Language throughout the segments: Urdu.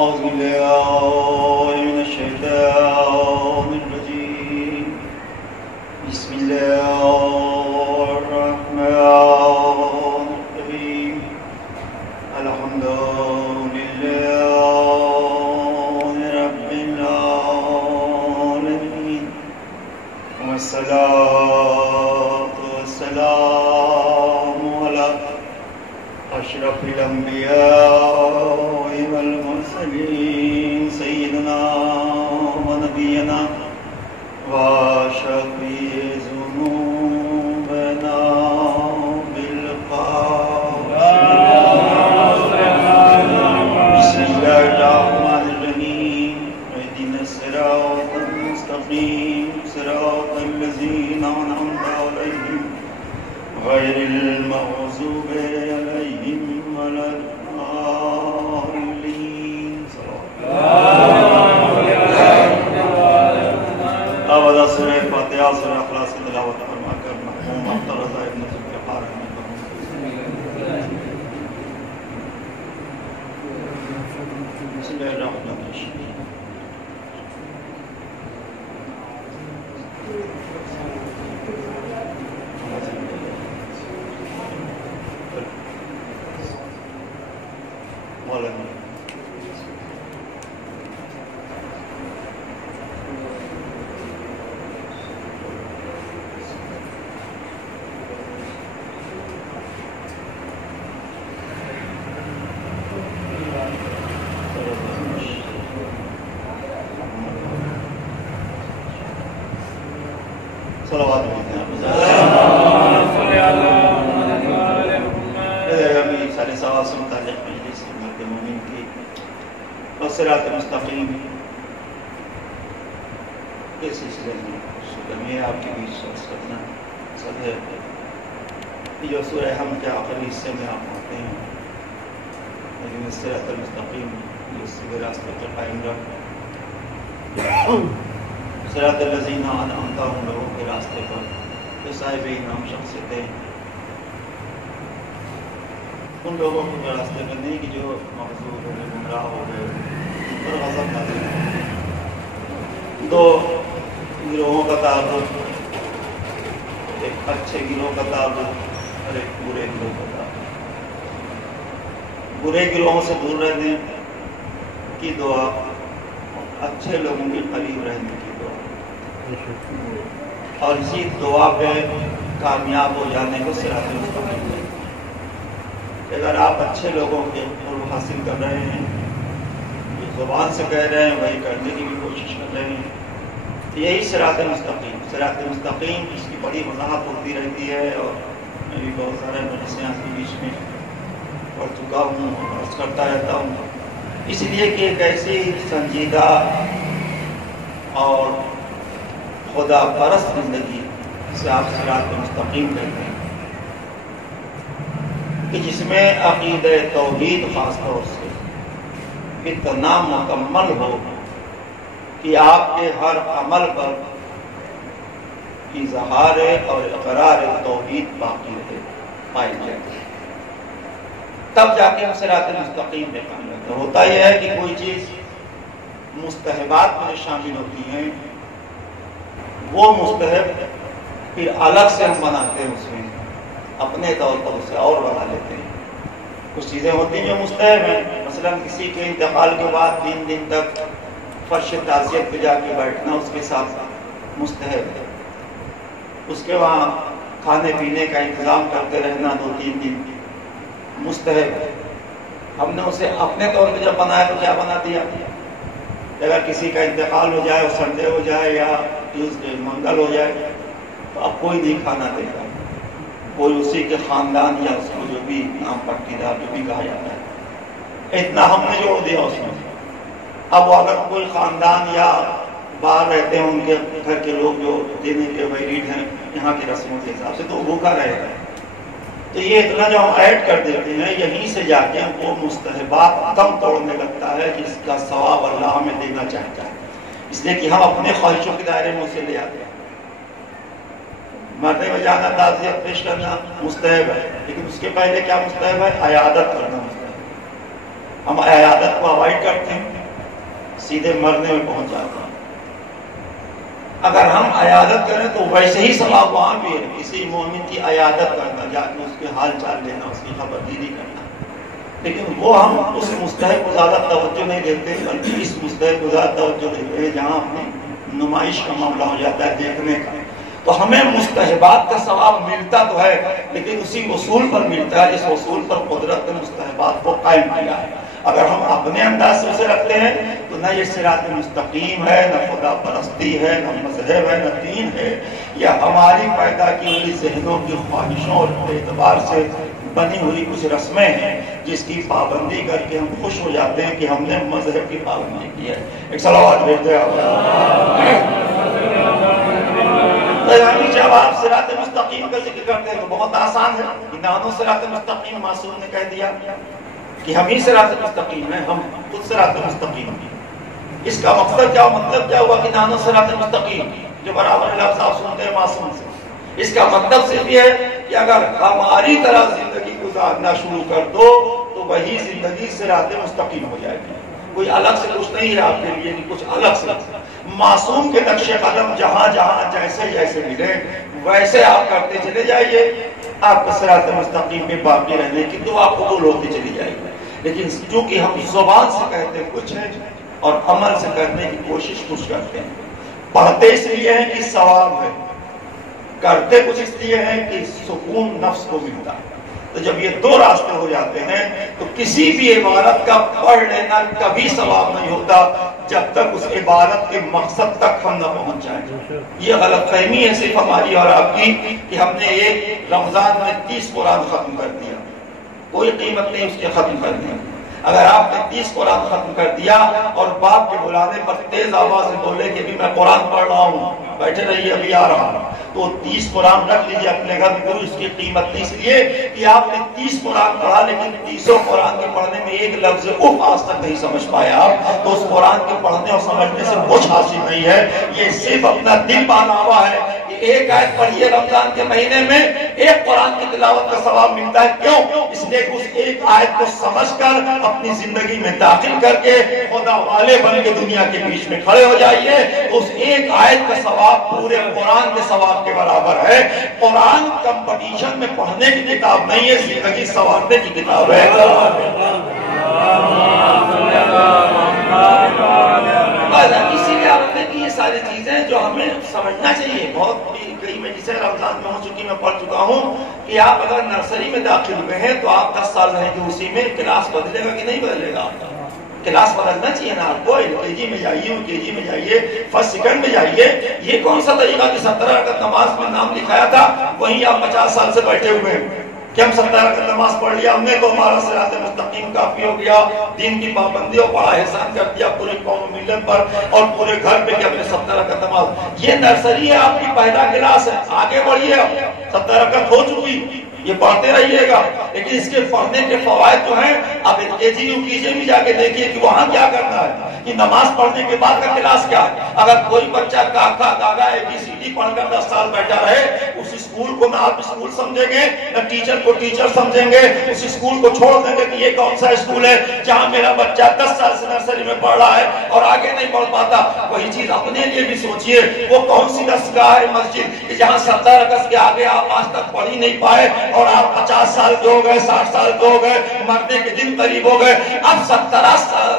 أعوذ بالله من الشيطان الرجيم. بسم الله الرحمن الرحيم. الحمد لله رب العالمين، والصلاة والسلام على أشرف الأنبياء والمرسلين سيدنا ونبينا وشفيع ذنوبنا بسم الله الرحمن الرحيم. اهدنا الصراط المستقيم صراط الذين أنعمت عليهم غير المغضوب عليهم ولا الضالين. آواز سورہ فاتحہ سورہ اخلاص کی تلاوت فرما کر مرحوم عبدالرضا ابن ذوالفقار بسم اللہ الرحمن الرحیم. مولانا صلوات متعلق مجلس مرد مومن کی صراط مستقیم کے سلسلے میں آپ کے بیچ کرنا صدر جو سورہ ہم کے آخری حصے میں آپ آتے ہیں، لیکن صراط المستقیم جس کے راستے پر قائم رکھ صراط الذین انعمت علیہم لوگوں کے راستے پر جو صاحب انعام شخصیت ہیں، ان لوگوں کے راستے پر نہیں کہ جو معذور ہو گئے، گمراہ ہو گئے، ان پر غضب نازل ہو. دو گروہوں کا تعلق، ایک اچھے گروہ کا تعلق اور ایک برے گروہ کا تعلق. برے گروہوں سے دور رہنے کی دعا، اچھے لوگوں کے قریب رہنے کی دعا، اور اسی دعا پہ کامیاب ہو جانے کو صراط المستقیم. اگر آپ اچھے لوگوں کے قرب حاصل کر رہے ہیں، جو زبان سے کہہ رہے ہیں وہی کرنے کی بھی کوشش کر رہے ہیں، تو یہی صراط المستقیم. صراط المستقیم اس کی بڑی وضاحت ہوتی رہتی ہے، اور میں بھی بہت سارے مجلسیں آپ کے بیچ میں پڑھ چکا ہوں اور عرض کرتا رہتا ہوں، اس لیے کہ ایک ایسی سنجیدہ اور خدا پرست زندگی سے آپ صراط المستقیم کہتے ہیں کہ جس میں عقیدہ توحید خاص طور سے اتنا مکمل ہو کہ آپ کے ہر عمل پر اظہار اور اقرار توحید باقی رہے، پائی جائے، تب جا کے ہم صراط المستقیم میں کام کرتے ہیں. ہوتا یہ ہے کہ کوئی چیز مستحبات میں شامل ہوتی ہیں، وہ مستحب پھر الگ سے ہم بناتے ہیں، اس میں اپنے طور پر اسے اور بنا لیتے ہیں. کچھ چیزیں ہوتی ہیں جو مستحب ہیں، مثلا کسی کے انتقال کے بعد 3 دن تک فرش تعزیت پہ جا کے بیٹھنا اس کے ساتھ مستحب ہے. اس کے وہاں کھانے پینے کا انتظام کرتے رہنا 2-3 دن مستحب ہے. ہم نے اسے اپنے طور پہ جب بنایا تو کیا بنا دیا؟ اگر کسی کا انتقال ہو جائے، سنڈے ہو جائے یا ٹیوزڈے منگل ہو جائے، تو اب کوئی نہیں کھانا دے گا، کوئی اسی کے خاندان یا اس کو جو بھی نام پٹیدار جو بھی کہا جاتا ہے، اتنا ہم نے جوڑ دیا اس میں. اب اگر کوئی خاندان یا باہر رہتے ہیں ان کے گھر کے لوگ جو دینے کے ویریڈ ہیں یہاں کی رسموں کے حساب سے، تو بھوکا رہے گا. تو یہ اتنا جو ہم ایڈ کر دیتے ہیں، یہیں سے جا کے ہم کو مستحبات کم توڑنے لگتا ہے کہ اس کا ثواب اللہ ہمیں دینا چاہتا ہے، اس لیے کہ ہم اپنے خواہشوں کے دائرے میں اسے لے آتے ہیں. مرنے میں جانا، تعزیت پیش کرنا مستحب ہے، لیکن اس کے پہلے کیا مستحب ہے؟ عیادت کرنا مستحب ہے. ہم عیادت کو اوائڈ کرتے ہیں، سیدھے مرنے میں پہنچ جاتے ہیں۔ اگر ہم عیادت کریں تو ویسے ہی ثواب وہاں بھی ہے، کسی مومن کی عیادت کرنا، جا کے اس کے حال چال لینا، اس کی خبرداری کرنا، لیکن وہ ہم اس مستحق کو زیادہ توجہ نہیں دیتے، بلکہ اس مستحق کو زیادہ توجہ دیتے ہیں جہاں اپنی نمائش کا معاملہ ہو جاتا ہے دیکھنے کا۔ تو ہمیں مستحبات کا ثواب ملتا تو ہے، لیکن اسی اصول پر ملتا ہے جس اصول پر قدرت نے مستحبات کو قائم کیا ہے۔ اگر ہم اپنے انداز سے اسے رکھتے ہیں تو نہ یہ صراط مستقیم ہے، نہ خدا پرستی ہے، نہ مذہب ہے، نہ دین ہے، یہ ہماری پیدا کی ہوئی ذہنوں کی خواہشوں اور اعتبار سے بنی ہوئی کچھ رسمیں ہیں جس کی پابندی کر کے ہم خوش ہو جاتے ہیں کہ ہم نے مذہب کی پابندی کی ہے۔ ایک صلوات بھیجتے ہیں۔ جب آپ صراط مستقیم کا ذکر کرتے ہیں تو بہت آسان ہے، انہوں صراط مستقیم، معصوم نے کہہ دیا کہ ہم ہی صراط مستقیم ہیں، ہم خود صراط مستقیم ہیں۔ اس کا مقصد کیا، مطلب کیا ہوا کہ نانو صراط مستقیم جو برابر لفظ آپ سنتے ہیں معصوم سے؟ اس کا مطلب صرف یہ ہے کہ اگر ہماری طرح زندگی گزارنا شروع کر دو تو وہی زندگی صراط مستقیم ہو جائے گی۔ کوئی الگ سے کچھ نہیں ہے آپ کے لیے، کچھ الگ سے۔ معصوم کے نقش قدم جہاں جہاں جیسے جیسے ملے ویسے آپ کرتے چلے جائیے، آپ کا صراط مستقیم میں باقی رہنے کی دعا قبول ہوتی چلی جائے گی۔ لیکن چونکہ ہم زبان سے کہتے کچھ ہیں اور عمل سے کرنے کی کوشش کچھ کرتے ہیں، پڑھتے اس لیے ہیں کہ ثواب ہے، کرتے کچھ اس لیے ہیں کہ سکون نفس کو ملتا ہے۔ تو جب یہ دو راستے ہو جاتے ہیں تو کسی بھی عبادت کا پڑھ لینا کبھی ثواب نہیں ہوتا جب تک اس عبادت کے مقصد تک ہم نہ پہنچ جائیں۔ یہ غلط فہمی ہے صرف ہماری اور آپ کی کہ ہم نے ایک رمضان میں 30 قرآن ختم کر دیا، کوئی قیمت نہیں اس کے ختم کرنے۔ اگر آپ نے 30 قرآن ختم کر دیا اور باپ کے بلانے پر تیز آواز سے بولے کہ ابھی میں قرآن پڑھ رہا ہوں، بیٹھے رہیے ابھی آ رہا ہوں، تو 30 قرآن رکھ لیجیے اپنے گھر میں، کوئی اس کی قیمت نہیں، اس لیے کہ آپ نے 30 قرآن پڑھا لیکن 30 قرآن کے پڑھنے میں ایک لفظ اف آج تک نہیں سمجھ پایا آپ، تو اس قرآن کے پڑھنے اور سمجھنے سے کچھ حاصل نہیں ہے۔ یہ صرف اپنا دل بانا ہوا ہے کہ ایک آیت پڑھیے رمضان کے مہینے میں، ایک قرآن کی تلاوت کا ثواب ملتا ہے، کیوں؟ اس لیے کہ اس ایک آیت کو سمجھ کر اپنی زندگی میں داخل کر کے خدا والے بن کے دنیا کے بیچ میں کھڑے ہو جائیے، اس ایک آیت کا ثواب پورے قرآن کے ثواب کے برابر ہے۔ قرآن کمپٹیشن میں پڑھنے کی کتاب نہیں ہے، زندگی سنوارنے کی کتاب ہے۔ اسی لیے آپ نے یہ ساری چیزیں جو ہمیں سمجھنا چاہیے، بہت کئی میں جسے رمضان میں ہو چکی میں پڑھ چکا ہوں کہ آپ اگر نرسری میں داخل ہوئے ہیں تو آپ 10 سال رہیں گے اسی میں، کلاس بدلے گا کہ نہیں بدلے گا؟ کلاس بدلنا چاہیے نا آپ کو، LKG میں جائیے، UKG میں جائیے، فرسٹ سیکنڈ میں جائیے۔ یہ کون سا طریقہ کہ 17 رکعت نماز میں نام لکھایا تھا وہیں آپ 50 سال سے بیٹھے ہوئے ہیں کہ ہم 17 رکعت نماز پڑھ لیا ہم نے تو ہمارا صراط مستقیم کافی ہو گیا، دین کی پابندیوں بڑا احسان کر دیا پورے قوم و ملت پر اور پورے گھر پہ کہ ہم نے 17 رکعت نماز۔ یہ نرسری ہے، آپ کی پہلا کلاس ہے، آگے بڑھیے، اب 17 رکعت ہو چکی، یہ پڑھتے رہیے گا، لیکن اس کے پڑھنے کے فوائد جو ہیں اب LKG UKG میں جا کے دیکھیے کہ وہاں کیا کرنا ہے، کہ نماز پڑھنے کے بعد کا کلاس کیا ہے۔ اگر کوئی بچہ کاکا گاگا ABCD پڑھ کر 10 سال بیٹھا رہے، اس اسکول کو نہ آپ اسکول سمجھیں گے نہ ٹیچر کو ٹیچر سمجھیں گے، اس اسکول کو چھوڑ دیں گے کہ یہ کون سا اسکول ہے جہاں میرا بچہ 10 سال سے نرسری میں پڑھ رہا ہے اور آگے نہیں پڑھ پاتا۔ وہی چیز اپنے لیے بھی سوچئے، وہ کون سی دستگاہ ہے مسجد کہ جہاں 17 رکعت کے آگے آپ آج تک پڑھ ہی نہیں پائے اور آپ 50 سال کے ہو گئے، 60 سال کے ہو گئے، مرنے کے دن قریب ہو گئے، اب 17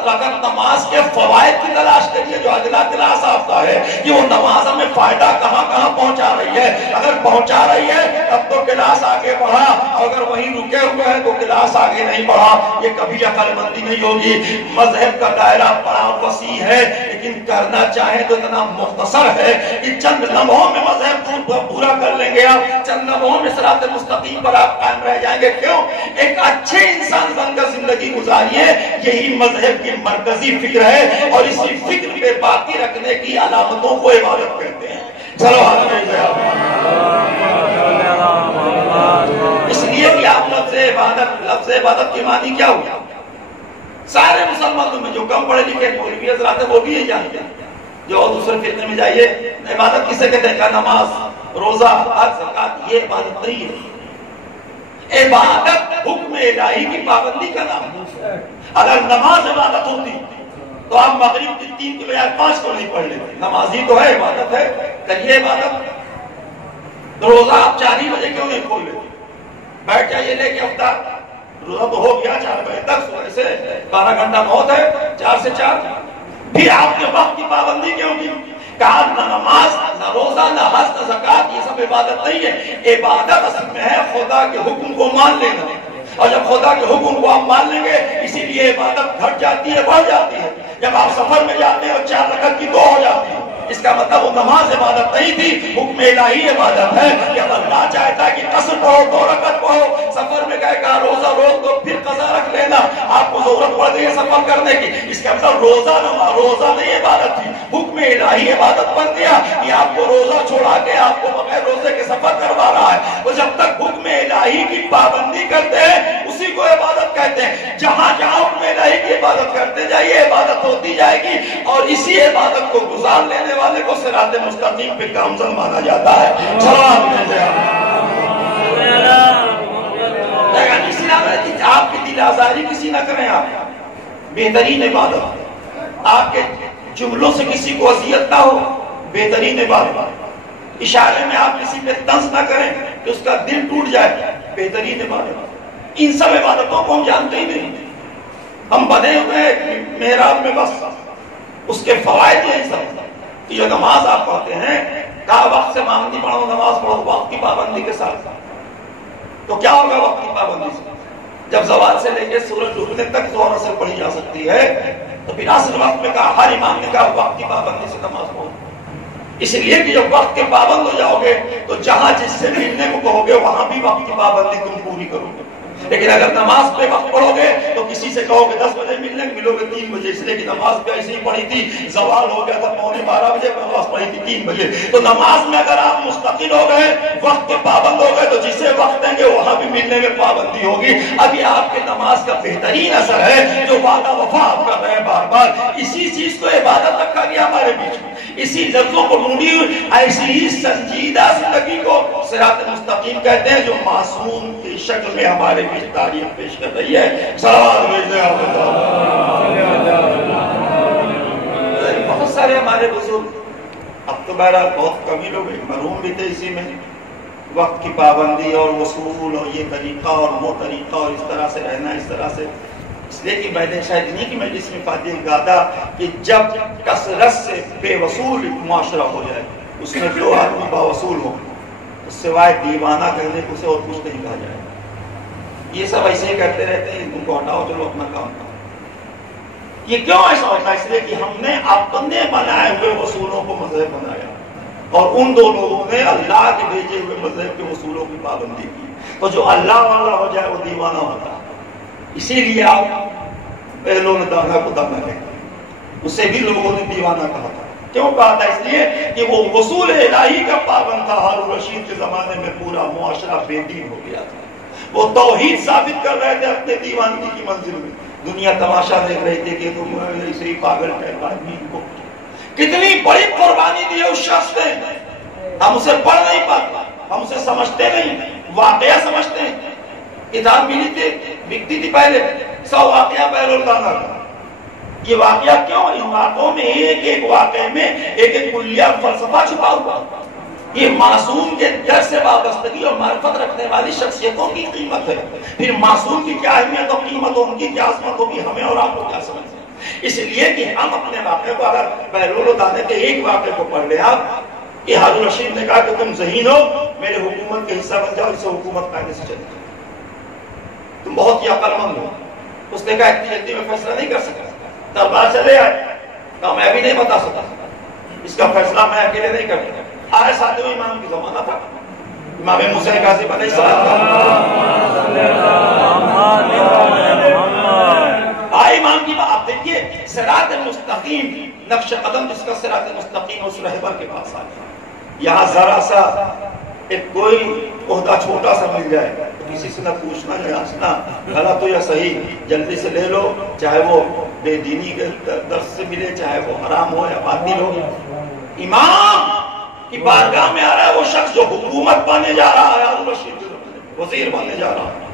رکعت نماز کے فوائد کی تلاش کریے جو اگلا کلاس آپ کا ہے کہ وہ نماز ہمیں فائدہ کہاں کہاں پہنچا رہی ہے۔ اگر پہنچا رہی ہے تب تو کلاس آگے بڑھا، اگر وہیں رکے ہوئے ہیں تو کلاس آگے نہیں بڑھا، یہ کبھی عقل مندی نہیں ہوگی۔ مذہب کا دائرہ بڑا وسیع ہے لیکن کرنا چاہیں تو اتنا مختصر ہے کہ چند لمحوں میں مذہب کو پورا کر لیں گے آپ، چند لمحوں میں صراط مستقیم پر آپ قائم رہ جائیں گے۔ کیوں؟ ایک اچھے انسان بن کر زندگی گزاریے، یہی مذہب کی مرکزی فکر ہے اور اسی فکر پہ باقی رکھنے کی علامتوں کو عبادت کہتے ہیں۔ چلو اس لیے کہ آپ لفظ عبادت کی معنی کیا ہوا؟ سارے مسلمانوں میں جو کم پڑھے لکھے مولوی حضرات ہیں وہ بھی یہ جانتے ہیں، جو دوسرے فرقے میں جائیے عبادت کسے کہتے ہیں؟ نماز، روزہ، حج، زکات، یہ عبادت نہیں ہے۔ عبادت حکم الہی کی پابندی کا نام ہے۔ اگر نماز عبادت ہوتی تو آپ مغرب کی 3 کے بجائے 5 کو نہیں پڑھ لیتے۔ نماز ہی تو ہے، عبادت ہے، کریے عبادت۔ روزہ آپ 4 ہی بجے کیوں نہیں کھول لیتے؟ بیٹھ جائیے لے کے افطار، روزہ تو ہو گیا 4 بجے تک، صبح سے 12 گھنٹہ بہت ہے، 4 سے 4۔ پھر آپ کے وقت کی پابندی کیوں کی؟ کہا نہ نماز، نہ روزہ، نہ حج، نہ زکات، یہ سب عبادت نہیں ہے۔ عبادت اصل میں ہے خدا کے حکم کو مان لینا، اور جب خدا کے حکم کو آپ مان لیں گے، اسی لیے عبادت گھٹ جاتی ہے، بڑھ جاتی ہے۔ جب آپ سفر میں جاتے ہیں اور 4 رکعت کی 2 ہو جاتی ہے، اس کا مطلب وہ نماز عبادت نہیں تھی، حکم الہی عبادت ہے۔ جب اللہ چاہتا ہے کہ قصر پڑھو، 2 رکعت پڑھو، سفر میں گئے کہا روزہ روک دو، پھر قضا رکھ لینا، آپ کو ضرورت پڑ گئی ہے سفر کرنے کی، اس کا مطلب روزہ نہیں عبادت تھی، حکم الہی عبادت بن گیا۔ یہ آپ کو روزہ چھوڑا کے آپ کو بغیر روزے کے سفر کروا رہا ہے۔ وہ جب تک حکم الہی کی پابندی کرتے ہیں اسی کو عبادت کہتے ہیں۔ جہاں جہاں حکم الہی کی عبادت کرتے جائیے، عبادت ہوتی جائے گی، اور اسی عبادت کو گزار لینے والے کو صراط مستقیم پہ گامزن مانا جاتا ہے۔ آپ کی دل آزاری کسی نہ کریں، آپ بہترین عبادت، آپ کے جملوں سے کسی کو اذیت نہ ہو، بہترین عبادت، اشارے میں آپ کسی پہ طنز نہ کریں کہ اس کا دل ٹوٹ جائے، بہترین عبادت۔ ان سب عبادتوں کو ہم جانتے ہی نہیں، ہم بنے ہوئے محراب میں بس اس کے فوائد یہی سب کہ جو نماز آپ پڑھتے ہیں، کہا وقت سے مانگنی پڑھو، نماز پڑھو وقت کی پابندی کے ساتھ، تو کیا ہوگا وقت کی پابندی سے؟ جب زوال سے لے کے سورج ڈوبنے تک ظہر اثر پڑھی جا سکتی ہے، تو پھر عصر وقت میں کہا ہر امام نے کہا وقت کی پابندی سے نماز پڑھو۔ اس لیے کہ جب وقت کے پابند ہو جاؤ گے تو جہاں جس سے ملنے کو کہو گے وہاں بھی وقت کی پابندی تم پوری کرو گے۔ لیکن اگر نماز پہ وقت پڑھو گے تو کسی سے کہو گے 10 بجے ملنے، ملو گے 3 بجے، اس لیے کہ نماز پہ ایسے ہی پڑھی تھی، زوال ہو گیا تھا 12:45 بجے، نماز پڑھی تھی 3 بجے۔ تو نماز میں اگر آپ مستقل ہو گئے، وقت کے پابند ہو گئے، تو جسے وقت دیں گے وہاں بھی ملنے میں پابندی ہوگی۔ اب یہ آپ کے نماز کا بہترین اثر ہے جو وعدہ وفا آپ کر رہے ہیں بار بار۔ اسی چیز کو عبادت رکھا گیا ہمارے بیچ میں، اسی لفظوں کو ڈھونڈی ایسی ہی سنجیدہ زندگی کو صراط مستقیم کہتے ہیں، جو معصوم کی شکل میں ہمارے بیچ تعریف پیش کر رہی ہے۔ بہت سارے ہمارے بزرگ، اب تو بہرحال بہت کم ہی لوگ محروم بھی تھے اسی میں، وقت کی پابندی اور وصول اور یہ طریقہ اور وہ طریقہ اور اس طرح سے رہنا، اس طرح سے، اس لیے کہ میں نے شاید نہیں کہ مجلس میں فاتح کہا تھا کہ جب کثرت سے بے وصول معاشرہ ہو جائے، اس میں جو آدمی باوصول ہو، اس سوائے دیوانہ کہنے کو اسے اور کچھ نہیں کہا جائے۔ یہ سب ایسے ہی کرتے رہتے ہیں، ان کو ہٹاؤ، چلو اپنا کام کرو۔ یہ کیوں ایسا ہوتا ہے؟ اس لیے کہ ہم نے اپنے بنائے ہوئے اصولوں کو مذہب بنایا، اور ان دو لوگوں نے اللہ کے بھیجے ہوئے مذہب کے اصولوں کی پابندی کی۔ تو جو اللہ والا ہو جائے وہ دیوانہ ہوتا ہے۔ اسی لیے آپ پہلوں نے دانا کو دانا کہتے ہیں، اسے بھی لوگوں نے دیوانہ کہا تھا۔ کیوں کہا تھا؟ اس لیے کہ وہ اصول الہی کا پابند تھا۔ ہارون رشید کے زمانے میں پورا معاشرہ بے دین ہو گیا تھا، وہ توحید ثابت کر رہے تھے اپنے دیوانگی کی منزل میں، دنیا تماشا دیکھ رہی تھی کہ تم ایسے ہی پاگل ٹائپ آدمی کو کتنی بڑی قربانی دی ہے اس شخص نے۔ ہم اسے پڑھ نہیں پاتے، ہم اسے سمجھتے نہیں، واقعہ سمجھتے ہیں۔ کتاب ملی تھی، بکتی تھی پہلے 100 واقعہ بہلولدانہ کا۔ یہ واقعہ کیوں؟ ان واقعوں میں ایک ایک واقعے میں ایک ایک کلیہ فلسفہ چھپا ہوا۔ یہ معصوم کے در سے وابستگی اور معرفت رکھنے والی شخصیتوں کی قیمت ہے۔ پھر معصوم کی کیا اہمیت اور قیمت اور ان کی کیا عظمت ہوگی، ہمیں اور آپ کو کیا سمجھتے ہیں؟ اس لیے کہ ہم اپنے واقعے کو، اگر بہلولدانہ کے ایک واقعے کو پڑھ لیں آپ کہ ہارون رشید نے کہا کہ تم ذہین ہو، میرے حکومت کے حصہ بن جاؤ، اس سے حکومت قاعدے سے چلے، تم بہت ہی عقل مند ہو۔ اس نے کہا اتنی جلدی میں فیصلہ نہیں کر سکتا، دربار چلے آئے، کہا میں ابھی نہیں بتا سکتا، اس کا فیصلہ میں اکیلے نہیں کرتا۔ آئے ساتھ میں امام کی زمانہ تھا، امام موسیٰ کاظم علیہ السلام آئے امام کی بات۔ آپ دیکھیے صراط مستقیم، نقش قدم جس کا صراط مستقیم اس رہبر کے پاس آ گیا۔ یہاں ذرا سا ایک کوئی عہدہ چھوٹا سا مل جائے تو کسی سے نہ پوچھنا نہ یاسنا، غلط ہو یا صحیح جلدی سے لے لو، چاہے وہ بے دینی کے درس سے ملے، چاہے وہ حرام ہو یا باطل ہو۔ امام کی بارگاہ میں آ رہا ہے وہ شخص جو حکومت پانے جا رہا ہے، ہارون رشید وزیر بننے جا رہا ہے،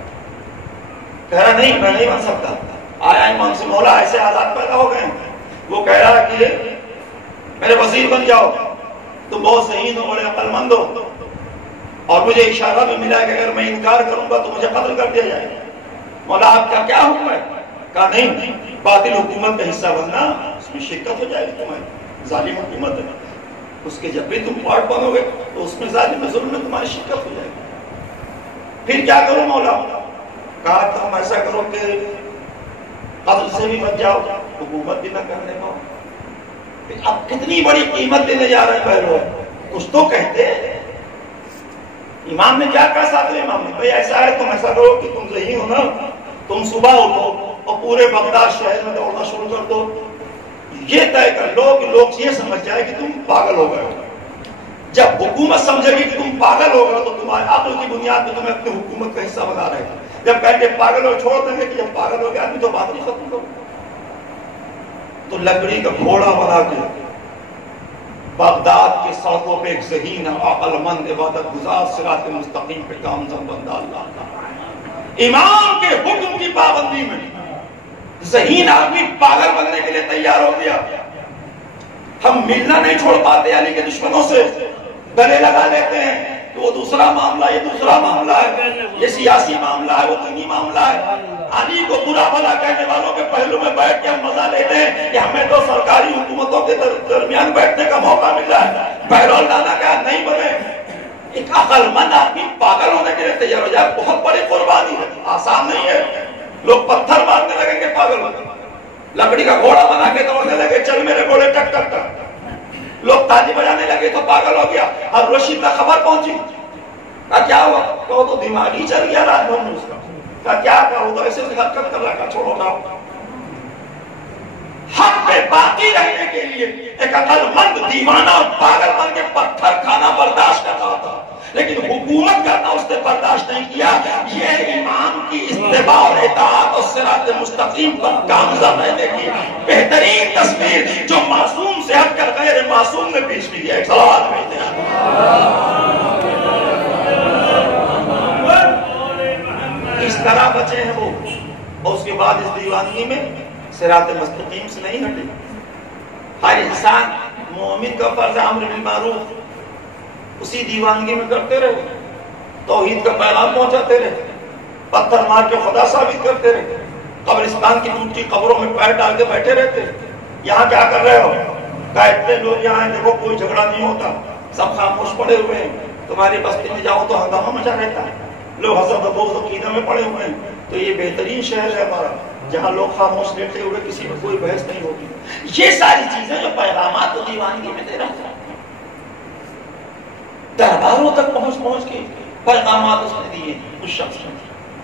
کہہ رہا نہیں میں نہیں بن سکتا. آیا امام سے مولا ایسے حالات پیدا ہو گئے. وہ کہہ رہا کہ میرے وزیر بن جاؤ, تم بہت ذہین ہو, بڑے عقل مند ہو, اور مجھے اشارہ بھی ملا کہ اگر میں انکار کروں گا تو مجھے قتل کر دیا جائے گا. مولا آپ کا کیا حکم ہے؟ کہا نہیں, باطل حکومت کا حصہ بننا, اس میں شرکت ہو جائے گی تمہاری. ظالم حکومت ہے, اس کے جب بھی تم پارٹ بنو گے تو اس میں ظالم ظلم میں تمہاری شرکت ہو جائے گی. پھر کیا کرو مولا؟ کہا تم ایسا کرو کہ قتل سے بھی بچ جاؤ, حکومت بھی نہ کرنے پاؤ. اب کتنی بڑی قیمت دینے جا رہے ہیں پہلو, کچھ تو کہتے. امام نے کیا کہا ساتھ میں؟ امام نے بھائی ایسا ہے, تم ایسا کرو کہ تم ذہین ہو نا, تم صبح اٹھو اور پورے بغداد شہر میں دوڑنا شروع کر دو. یہ طے کر لو کہ لوگ یہ سمجھ جائے کہ تم پاگل ہو گئے ہو. جب حکومت سمجھے گی کہ تم پاگل ہو گئے تو تمہارے عقل کی بنیاد پہ تمہیں اپنی حکومت کا حصہ بنا رہے ہیں. جب کہیں کہ پاگل ہو, چھوڑ دیں گے کہ جب پاگل ہو گیا آدمی تو بات نہیں ختم کرو. تو لکڑی کا گھوڑا بنا کے بغداد کے سڑکوں پہ ایک ذہین عقل مند عبادت گزار صراط مستقیم پہ گامزن بندہ اللہ امام کے حکم کی پابندی میں ذہین آدمی پاگل بننے کے لیے تیار ہو گیا. ہم ملنا نہیں چھوڑ پاتے علی کے دشمنوں سے, گلے لگا لیتے ہیں کہ وہ دوسرا معاملہ, یہ دوسرا معاملہ ہے, یہ سیاسی معاملہ ہے, وہ دینی معاملہ ہے. علی کو برا بھلا کہنے والوں کے پہلو میں بیٹھ کے ہم مزہ لیتے ہیں کہ ہمیں تو سرکاری حکومتوں کے درمیان بیٹھنے کا موقع مل رہا ہے. بہرحال دانا کیا نہیں بنے. ایک عقل مند آدمی پاگل ہونے کے لیے تیار ہو جائے, بہت بڑی قربانی ہے, آسان نہیں ہے. لوگ پتھر مارنے لگیں گے پاگل ہو, لکڑی کا گھوڑا بنا کے دوڑنے لگے, چل میرے گھوڑے ٹک ٹک ٹک. لوگ تالی بجانے لگے تو پاگل ہو گیا. اب رشید کا خبر پہنچی, کیا ہوا؟ تو دماغ ہی چل گیا رات بھر میں اس کا. کیا کہا؟ وہ تو ایسے حرکت کر رہا, چھوڑو نا. حق پہ باقی رہنے کے لیے ایک عقل مند دیوانہ اور پاگل بن کے پتھر کھانا برداشت کر رہا تھا, لیکن حکومت کرنا اس نے برداشت نہیں کیا. یہ امام کی اتباع اور اطاعت اور صراط مستقیم پر گامزن رہنے کی بہترین تصویر جو معصوم سے ہٹ کر غیر معصوم میں پیش کی ہے. صلوات بھیجتے ہیں. اس طرح بچے ہیں وہ, اور اس کے بعد اس دیوانگی میں صراط مستقیم سے نہیں ہٹے. ہر انسان مومن کا فرض امر بالمعروف اسی دیوانگی میں کرتے رہے, توحید کا پیغام پہنچاتے رہے, پتھر مار کے خدا ثابت کرتے رہے, قبرستان کی ٹوٹی قبروں میں پیر ڈال کے بیٹھے رہتے. یہاں کیا کر رہے ہو؟ کہتے لوگ یہاں ہیں, دیکھو کوئی جھگڑا نہیں ہوتا, سب خاموش پڑے ہوئے ہیں. تمہاری بستی میں جاؤ تو ہنگامہ مچا رہتا ہے, لوگ حسد و بغض و کینہ میں پڑے ہوئے ہیں. تو یہ بہترین شہر ہے ہمارا, جہاں لوگ خاموش لیٹے ہوئے, کسی میں کوئی بحث نہیں ہوتی. یہ ساری چیزیں جو پیغامات کو دیوانگی میں دے رہا ہے, درباروں تک پہنچ کے پیغامات اس نے دیے اس شخص نے.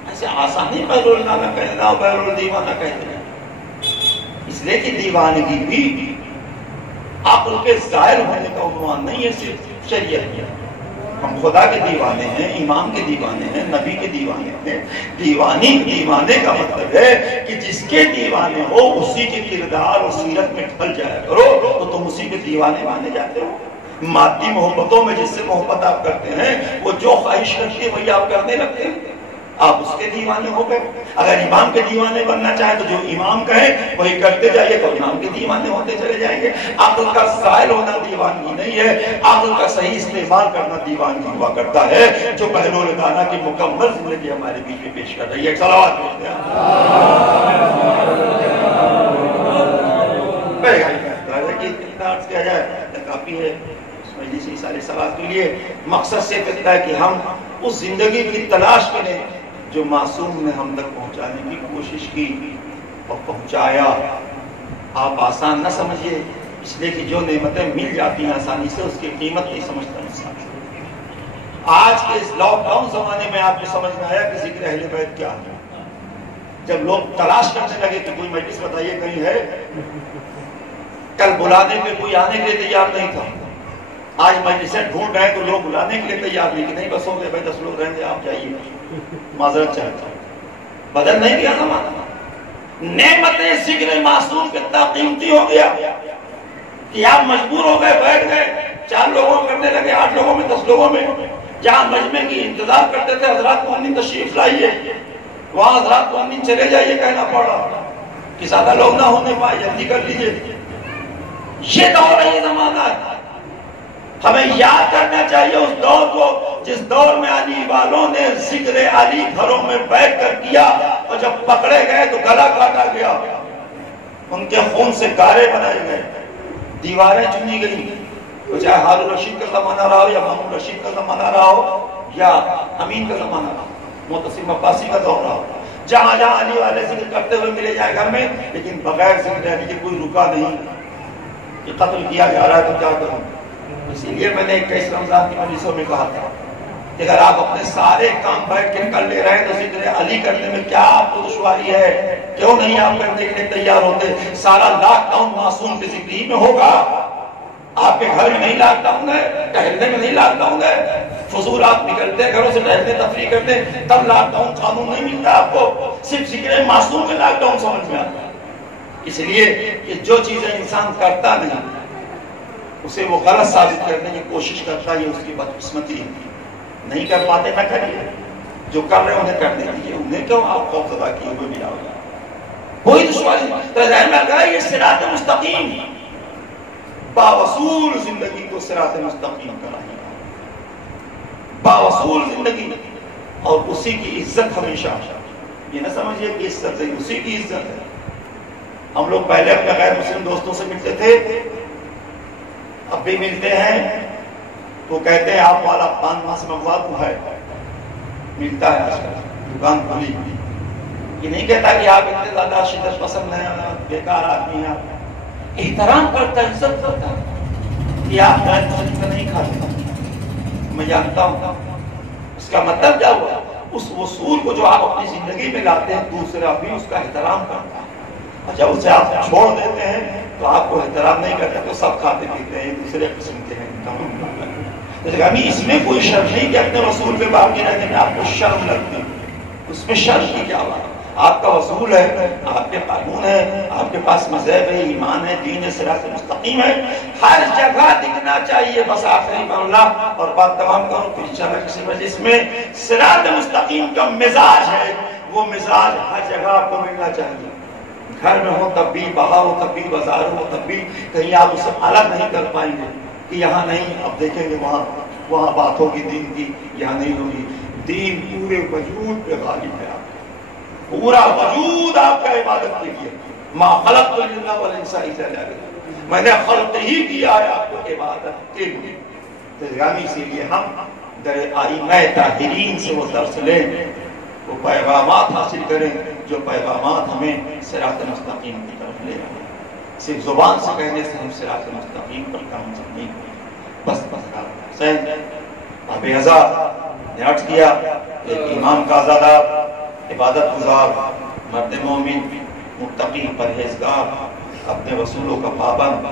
ایسے آسانی بہرول نامہ کہنا, بہرول دیوانہ کہتے ہیں. اس لیے کہ دیوانگی بھی عقل کے ظاہر ہونے کا عنوان نہیں ہے, صرف شریعت ہے. ہم خدا کے دیوانے ہیں, امام کے دیوانے ہیں, نبی کے دیوانے ہیں. دیوانے کا مطلب ہے کہ جس کے دیوانے ہو اسی کے کردار اور سیرت میں ڈھل جایا کرو, تو تم اسی کے دیوانے مانے جاتے ہو. مادی محبتوں میں جس سے محبت آپ کرتے ہیں, وہ جو خواہش کرتی ہے وہی آپ کرنے لگتے ہیں, آپ اس کے دیوانے ہو گئے. اگر امام کے دیوانے بننا چاہیں تو جو امام کہیں وہی کرتے جائیے, تو امام کے دیوانے ہوتے چلے جائیں گے. عقل کا سائل ہونا دیوانگی نہیں ہے, عقل کا صحیح استعمال کرنا دیوانگی ہوا کرتا ہے, جو بہرول دانا کی مکمل زندگی ہمارے بیچ میں پیش کر رہی ہے. صلوات بھیجتے ہیں. کیا جائے کافی ہے اس میں جیسے سارے سوال کے لیے. مقصد سے کہتا ہے کہ ہم اس زندگی کی تلاش کریں جو معصوم نے ہم تک پہنچانے کی کوشش کی اور پہنچایا. آپ آسان نہ سمجھیے, اس لیے کہ جو نعمتیں مل جاتی ہیں آسانی سے اس کی قیمت نہیں سمجھتا انسان. آج کے اس لاک ڈاؤن زمانے میں آپ کو سمجھ میں آیا کہ ذکر اہل بیت کیا ہے. جب لوگ تلاش کرنے لگے کہ کوئی مجلس بتائیے کہیں ہے, کل بلانے پہ کوئی آنے کے لیے تیار نہیں تھا. آج مجلسیں ڈھونڈ رہے ہیں تو لوگ بلانے کے لیے تیار نہیں کہ نہیں بس ہو گئے بھائی 10 لوگ رہیں گے آپ جائیے, معذرت چاہتا ہوں. بدل نہیں گیا زمانہ. نعمتیں ذکر معصوم کتنا قیمتی ہو گیا کہ آپ مجبور ہو گئے, بیٹھ گئے 4 لوگوں میں کرنے لگے, 8 لوگوں میں, 10 لوگوں میں. جہاں مجمع کی انتظار کرتے تھے حضرات کو تشریف لائیے, وہاں حضرات کو امین چلے جائیے کہنا پڑا کہ زیادہ لوگ نہ ہونے پائے، جلدی کر لیجیے. یہ دور ہے، یہ زمانہ ہے. ہمیں یاد کرنا چاہیے اس دور کو جس دور میں علی والوں نے ذکر علی گھروں میں بیٹھ کر کیا، اور جب پکڑے گئے تو گلا کاٹا گیا، ان کے خون سے گارے بنائے گئے، دیواریں چنی گئی. تو چاہے ہارون رشید کا زمانہ رہا ہو یا مامون رشید کا زمانہ رہا ہو یا امین کا زمانہ رہا ہو، معتصم عباسی کا دور رہا ہو، جہاں جہاں علی والے ذکر کرتے ہوئے ملے جائے گھر میں، لیکن بغیر ذکر علی کے کوئی رکا نہیں. یہ قتل کیا جا رہا ہے تو کیا کروں. اسی لیے میں نے 21 رمضان کی مجلسوں میں کہا تھا کہ اگر آپ اپنے سارے کام بیٹھ کے کر لے رہے ہیں تو ذکر علی کرنے میں کیا آپ کو دشواری ہے؟ کیوں نہیں آپ کرنے کے لیے تیار ہوتے؟ سارا لاک ڈاؤن معصوم کے ذکر ہی میں ہوگا. آپ کے گھر میں نہیں لاک ڈاؤن ہے، ٹہلنے میں نہیں لاک ڈاؤن ہے. فضول آپ نکلتے گھروں سے ٹہلنے تفریح کرتے تب لاک ڈاؤن قانون نہیں ملتا آپ کو. صرف ذکر معصوم میں لاک ڈاؤن سمجھ میں آتا ہے. اس لیے کہ جو چیزیں انسان کرتا نہیں اسے وہ غلط ثابت کرنے کی کوشش کرتا ہے، یہ اس کی بدقسمتی ہے. نہیں کر پاتے نہ کریے، جو کر رہے ہیں انہیں کرنے دیجیے. انہیں کیوں آپ خوف زدہ کیے ہوئے ملا ہوگا؟ کوئی دشواری نہیں. تو ذہن میں لگا یہ صراط مستقیم، باوصول زندگی کو صراط مستقیم کرائیے، باوصول زندگی، اور اسی کی عزت ہمیشہ. یہ نہ سمجھیے کہ عزت ہے، اسی کی عزت ہے. ہم لوگ پہلے اپنے غیر مسلم دوستوں سے ملتے تھے، اب بھی ملتے ہیں تو کہتے ہیں آپ والا پان وہاں سے منگوا تو ہے، ملتا ہے آج کل دکان کھلی. یہ نہیں کہتا کہ آپ اتنے زیادہ شدت پسند ہیں، بیکار آدمی ہیں. احترام کرتا ہے، عزت کرتا ہے کہ آپ غیر مسلم کا نہیں کھاتے. میں جانتا ہوں اس کا مطلب کیا ہوا. اس اصول کو جو آپ اپنی زندگی میں لاتے ہیں دوسرا بھی اس کا احترام کرتا ہے. اور جب اسے آپ چھوڑ دیتے ہیں تو آپ کو احترام نہیں کرتے، تو سب کھاتے پیتے ہیں دوسرے قسم کے ہیں. اس میں کوئی شرم نہیں کہ اپنے رسول پہ باقی رہنے میں آپ کو شرم لگتی. اس میں شرم کی کیا بات؟ آپ کا رسول ہے، آپ کے قانون ہے، آپ کے پاس مذہب ہے، ایمان ہے، دین ہے، صراط مستقیم ہے. ہر جگہ دکھنا چاہیے. بس آخری معاملہ اور بات تمام کروں پھر انشاءاللہ کسی مجلس میں. صراط مستقیم کا مزاج ہے، وہ مزاج ہر جگہ آپ کو ملنا چاہیے. گھر میں ہو تب بھی، باہر ہو تب بھی، بازار ہو تب بھی. کہیں آپ اسے الگ نہیں کر پائیں گے کہ یہاں نہیں، اب دیکھیں گے وہاں بات ہوگی دین کی، یہاں نہیں ہوگی. دین پورے وجود پہ غالب ہے. آپ پورا وجود آپ کا عبادت کے لیے. ما خلقت الجن والانس الا ليعبدون، میں نے خلق ہی کیا ہے آپ کو عبادت کے لیے. اسی لیے ہم در ائمہ طاہرین سے وہ درس لیں، وہ پیغامات حاصل کریں جو پیغامات ہمیں صراط مستقیم کی طرف لے جائیں. صرف زبان سے کہنے سے ہم صراط مستقیم پر کام نہیں. بس حسین اب آزاد نے عرض کیا، ایک امام کا آزادہ، عبادت گزار، مرد مومن، متقی، پرہیزگار، اپنے رسولوں کا پابند.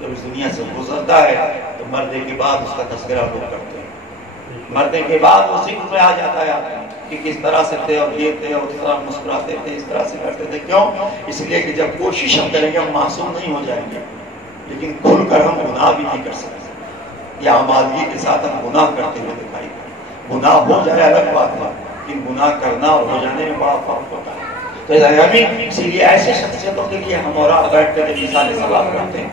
جب اس دنیا سے گزرتا ہے تو مردے کے بعد اس کا تذکرہ لوگ کرتے ہیں. مردے کے بعد وہ ذکر میں آ جاتا ہے کہ کس طرح سے تھے اور یہ تھے اور اس طرح مسکراتے تھے، اس طرح سے کرتے تھے. کیوں؟ اس لیے کہ جب کوشش ہم کریں گے ہم معصوم نہیں ہو جائیں گے، لیکن کھل کر ہم گناہ بھی نہیں کر سکتے. یا آمادگی کے ساتھ ہم گناہ کرتے ہوئے دکھائی دیں. گناہ ہو جائے الگ بات ہے، لیکن گناہ کرنا اور ہو جانے میں بڑا فرق ہوتا ہے. تو اسی لیے ایسے شخصیتوں کے لیے ہم اور بیٹھ کر مثال سلام کرتے ہیں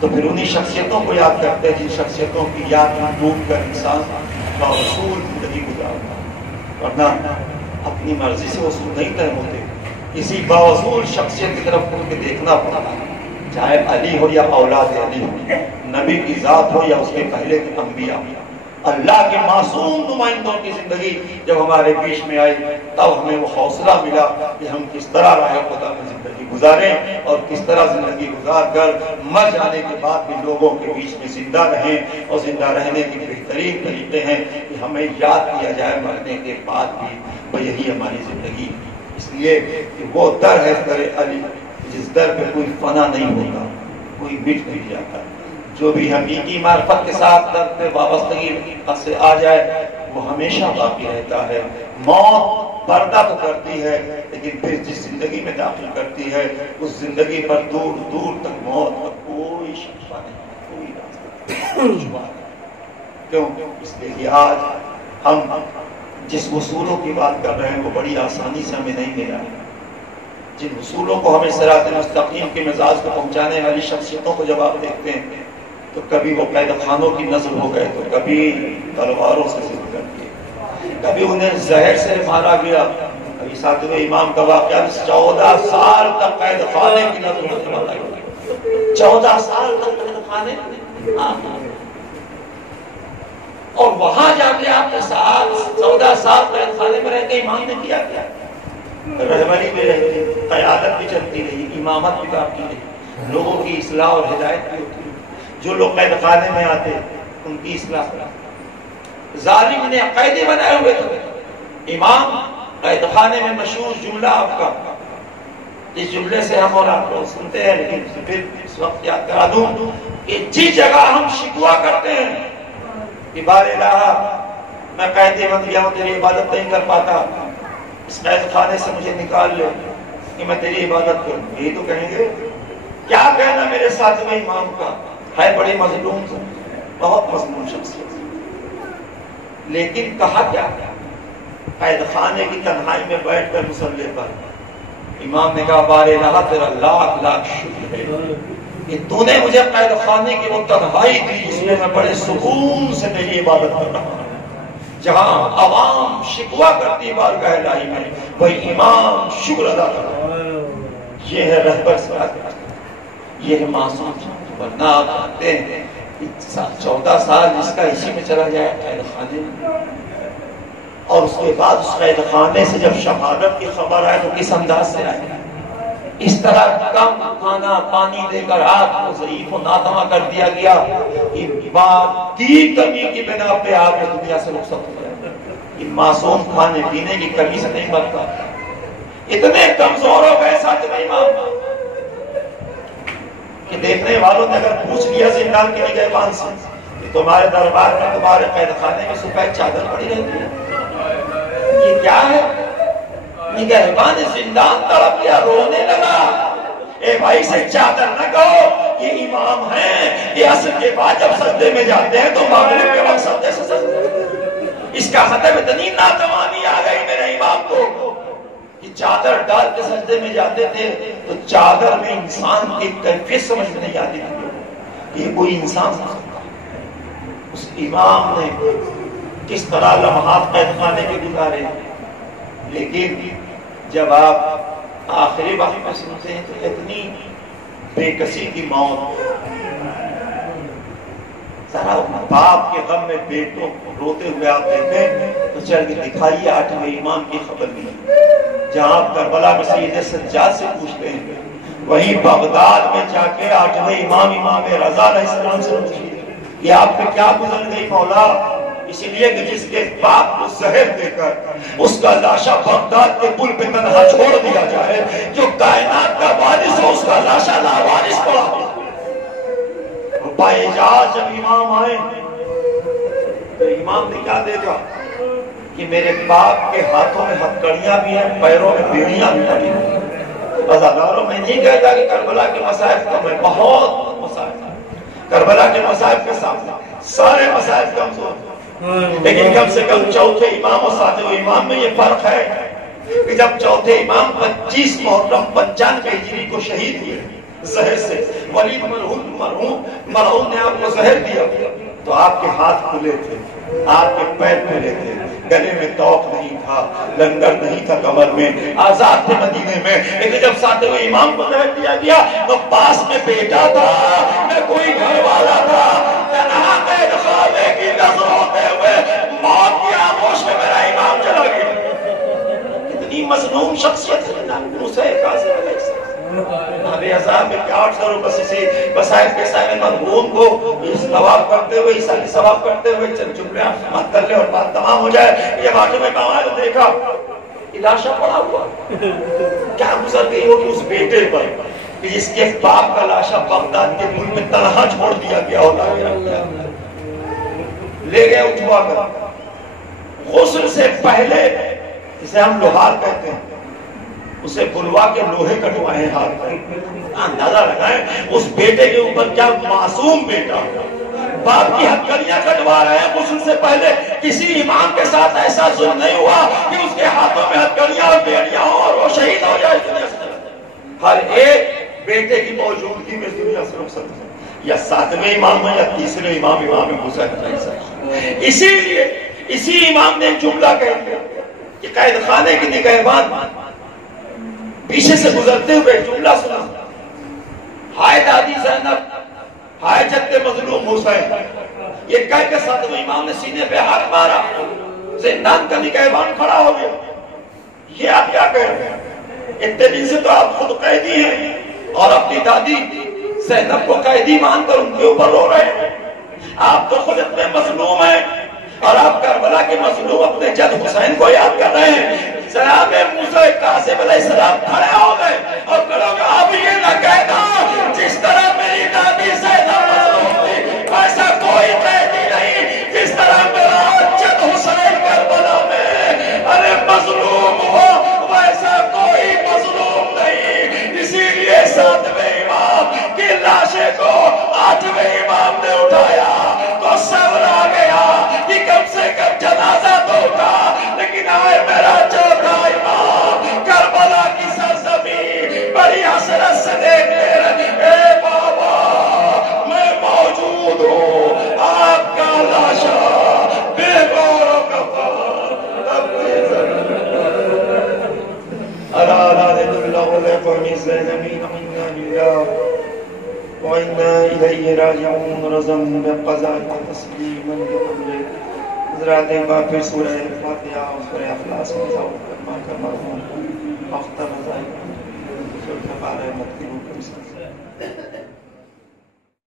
تو پھر انہی شخصیتوں کو یاد کرتے ہیں جن شخصیتوں کی یاد میں ڈوب کر انسان کا اصول زندگی گزارتا ہے. ورنہ اپنی مرضی سے اصول نہیں طے ہوتے. کسی باوصول شخصیت کی طرف ان کے دیکھنا پڑتا ہے، چاہے علی ہو یا اولاد علی ہو، نبی کی ذات ہو یا اس کے پہلے کے انبیاء ہو. اللہ کے معصوم نمائندوں کی زندگی جب ہمارے بیچ میں آئی تب ہمیں وہ حوصلہ ملا کہ ہم کس طرح راہ خدا میں زندگی گزاریں اور کس طرح زندگی گزار کر مر جانے کے بعد بھی لوگوں کے بیچ میں زندہ رہیں. اور زندہ رہنے کے بہترین طریقے ہیں کہ ہمیں یاد کیا جائے مرنے کے بعد بھی وہ یہی ہماری زندگی. اس لیے کہ وہ در ہے در علی، جس در پہ کوئی فنا نہیں ہوتا، کوئی مٹ نہیں جاتا. جو بھی حقیقی معرفت کے ساتھ در پہ وابستگی سے آ جائے وہ ہمیشہ باقی رہتا ہے. موت پردہ تو کرتی ہے لیکن پھر جس زندگی میں داخل کرتی ہے اس زندگی پر دور دور تک موت کا کوئی شفا نہیں، کوئی راستہ نہیں. کیوں؟ اس لیے کہ آج ہم جس اصولوں کی بات کر رہے ہیں وہ بڑی آسانی سے ہمیں نہیں ملا ہے. جن اصولوں کو ہمیں صراط مستقیم کے مزاج کو پہنچانے والی شخصیتوں کو جب آپ دیکھتے ہیں تو کبھی وہ قید خانوں کی نظر ہو گئے تو کبھی تلواروں سے ضد کر کے، کبھی انہیں زہر سے مارا گیا. ابھی ساتویں امام کا واقعہ 14 سال تک قید خانے کی نظر میں مارا گیا. 14 سال تک قید خانے اور وہاں جا کے آپ کے ساتھ 14 سال قید خانے میں رہ کے امام نے کیا کیا؟ رہبری بھی رہتی، قیادت بھی چلتی رہی، امامت بھی باقی رہی، لوگوں کی اصلاح اور ہدایت بھی ہوتی. جو لوگ قید خانے میں آتے ان کی اصلاح. ظالم نے قیدی بنائے ہوئے تھے. امام قید خانے میں مشہور جملہ آپ کا، اس جملے سے ہم اور آپ لوگ سنتے ہیں لیکن پھر اس وقت یاد کرا دوں کہ جس جگہ ہم شکوہ کرتے ہیں کہ بار الہ میں قیدی بن گیا ہوں، تیری عبادت نہیں کر پاتا، اس قید خانے سے مجھے نکال لے کہ میں تیری عبادت کروں، یہی تو کہیں گے. کیا کہنا میرے ساتویں امام کا؟ ہے بڑے مظلوم تھے، بہت مظلوم شخصیت، لیکن کہا کیا قید خانے کی تنہائی میں بیٹھ کر مصلی پر امام نے کہا بار الہ تیرا لاکھ لاکھ شکر ہے کہ تو نے مجھے قید خانے کی وہ تنہائی دی جس میں میں بڑے سکون سے تیری عبادت کر رہا ہوں. جہاں عوام شکوہ کرتی بارگاہ الہی میں وہی امام شکر ادا کر رہا ہے. یہ ہے رہبر صراط، یہ ہے معصوم. ورنہ آپ جانتے ہیں 14 سال جس کا اسی میں چلا جائے قید خانے میں، اور اس کے بعد اس قید خانے سے جب شہادت کی خبر آئے تو کس انداز سے آئے؟ اس طرح کم کھانا پانی دے کر آپ کو ضعیف و ناتواں کر دیا گیا کہ مادی کمی کی بنا پہ آپ دنیا سے رخصت ہو گئے. یہ معصوم کھانے پینے کی کمی سے نہیں مرتا. اتنے کمزور ہو گئے ساتویں امام کہ دیکھنے والوں نے اگر پوچھ لیا زندان کے نگہبان سے کہ تمہارے دربار میں تمہارے قید خانے میں سفید چادر پڑی رہتی ہے، یہ کیا ہے؟ نگہبان زندان تڑپ گیا، رونے لگا. اے بھائی سے چادر نہ کہو، یہ امام ہیں، یہ اصل کے بعد جب سجدے میں جاتے ہیں تو مغرب کے وقت سجدے سے سجدے. اس کا حتم اتنی ناتوانی آ گئی میرے امام کو کہ چادر ڈال کے سجدے میں جاتے تھے تو چادر میں انسان کی کیفیت سمجھ میں نہیں آتی تھی. یہ کوئی انسان تھا. اس امام نے کس طرح لمحات قید خانے کے گزارے، لیکن جب آپ آخری وقت میں سنتے ہیں تو اتنی بے کسی کی موت. ذرا باپ کے غم میں بیٹوں روتے ہوئے آپ دیکھیں تو چل کے دکھائیے 8ویں امام کی خبر نہیں. جہاں آپ کربلا میں سید سجاد سے پوچھتے ہیں وہیں بغداد میں جا کے 8ویں امام رضا علیہ السلام سے پوچھیے کہ آپ پہ کیا گزر گئی مولا. اسی لیے کہ جس کے باپ کو زہر دے کر اس کا لاشا بغداد کے پل پہ تنہا چھوڑ دیا جائے، جو کائنات کا وارث ہو اس کا لاشا لاوارث پڑا. باعجاز جب امام آئے تو امام نے کیا دیکھا کہ میرے باپ کے ہاتھوں میں ہتھکڑیاں بھی ہیں، پیروں میں بیڑیاں بھی پڑی ہیں. وزاداروں میں نہیں کہتا کہ کربلا کے مصائب کم ہے، بہت مصائب ہیں. کربلا کے مصائب کے سامنے سارے مصائب کمزور ہیں، لیکن کم سے کم چوتھے امام اور ساتویں امام میں یہ فرق ہے کہ جب چوتھے امام 25 محرم 95 ہجری کو شہید ہوئے زہر سے، ولید مرحوم نے آپ کو زہر دیا تو آپ کے ہاتھ کھلے تھے، آپ کے پیر کھلے تھے، گلے میں توق نہیں تھا، لنگر نہیں تھا کمر میں، آزاد تھے مدینے میں. لیکن جب ساتویں امام کو زہر دیا گیا تو پاس میں بیٹا تھا، نہ کوئی گھر والا تھا، تنہا قید خانے کی نظر ہوتے ہوئے موت کی آغوش میں میرا امام چلا گیا. کتنی مظلوم شخصیت ہے موسیٰ کاظم علیہ السلام. نبی عذاب میں 800 روپے سے بسائب کے سائے مرحوم کو ثواب کرتے ہوئے عیسیٰ کی ثواب کرتے ہوئے چمڑیاں مت کر لے اور بات تمام ہو جائے. یہ واقعہ میں کہا تو دیکھا لاشا پڑا ہوا، کیا گزر گئی ہوگی اس بیٹے پر کہ جس کے باپ کا لاشا بغداد کے ملک میں تنہا چھوڑ دیا گیا ہوتا ہے. لے گئے اٹھوا کر غسل سے پہلے، جسے ہم لوہار کہتے ہیں، اسے بلوا کے لوہے کٹوائے ہاتھ پر. اندازہ لگائیں اس بیٹے کے اوپر کیا معصوم بیٹا باپ کی ہتھکڑیاں کٹوا رہے ہیں. غسل سے پہلے کسی امام کے ساتھ ایسا ظلم نہیں ہوا کہ اس کے ہاتھوں میں ہتھکڑیاں اور بیڑیاں ہوں اور وہ شہید ہو جائے دنیا سے. ہر ایک بیٹے کی موجودگی میں دنیا سے رخصت ہے. یا 7ویں امام ہے یا 3رے امام حسین. اسی امام نے جملہ کہہ دیا کہ قید خانے کی نگہبان پیچھے سے گزرتے ہوئے جملہ سنا. ہائے دادی زینب، ہائے جد مظلوم حسین. یہ کہہ کے 7ویں امام نے سینے پہ ہاتھ مارا. زندان کا نگہبان کھڑا ہو گیا. یہ آپ کیا کہہ رہے ہیں؟ اتنے دن سے تو آپ خود قیدی ہیں اور اپنی دادی زینب کو قیدی مان کر ان کے اوپر رو رہے ہیں. آپ تو خود اتنے مظلوم ہیں اور آپ کربلا کے مظلوم اپنے جد حسین کو یاد کر رہے ہیں. جناب موسیٰ کاظم علیہ السلام کھڑے ہو گئے اور کہو گے اب یہ نہ کہنا جس طرح میری دادی زینب مظلوم تھی ایسا کوئی قیدی نہیں جس طرح میرا جد حسین کربلا میں ارے مظلوم ہو ویسا کوئی مظلوم نہیں. اسی لیے 7ویں امام کی لاشیں کو 8ویں امام نے اٹھایا تو صبر آ گیا کہ کم سے کم جنازہ تو اٹھا. لیکن آئے میرا چوتھا امام کربلا کی سرزمین بڑی حسرت سے دیکھتے رہے. اے بابا میں موجود ہوں، آپ کا لاشا بے غور و کفار اپنی ارادت اللہ لکم الظالمین انا للہ وَإِنَّا إِلَيْهِ رَاجِعُونَ رَضًا بِقَضَائِكَ تَسْلِيمًا بِأَمْرِكَ. حضرات ایک بار پھر سورہ فاتحہ اور سورہ اخلاص میں ذوق فرما کر مرحوم وقت رضائی سورہ بارہ مکہ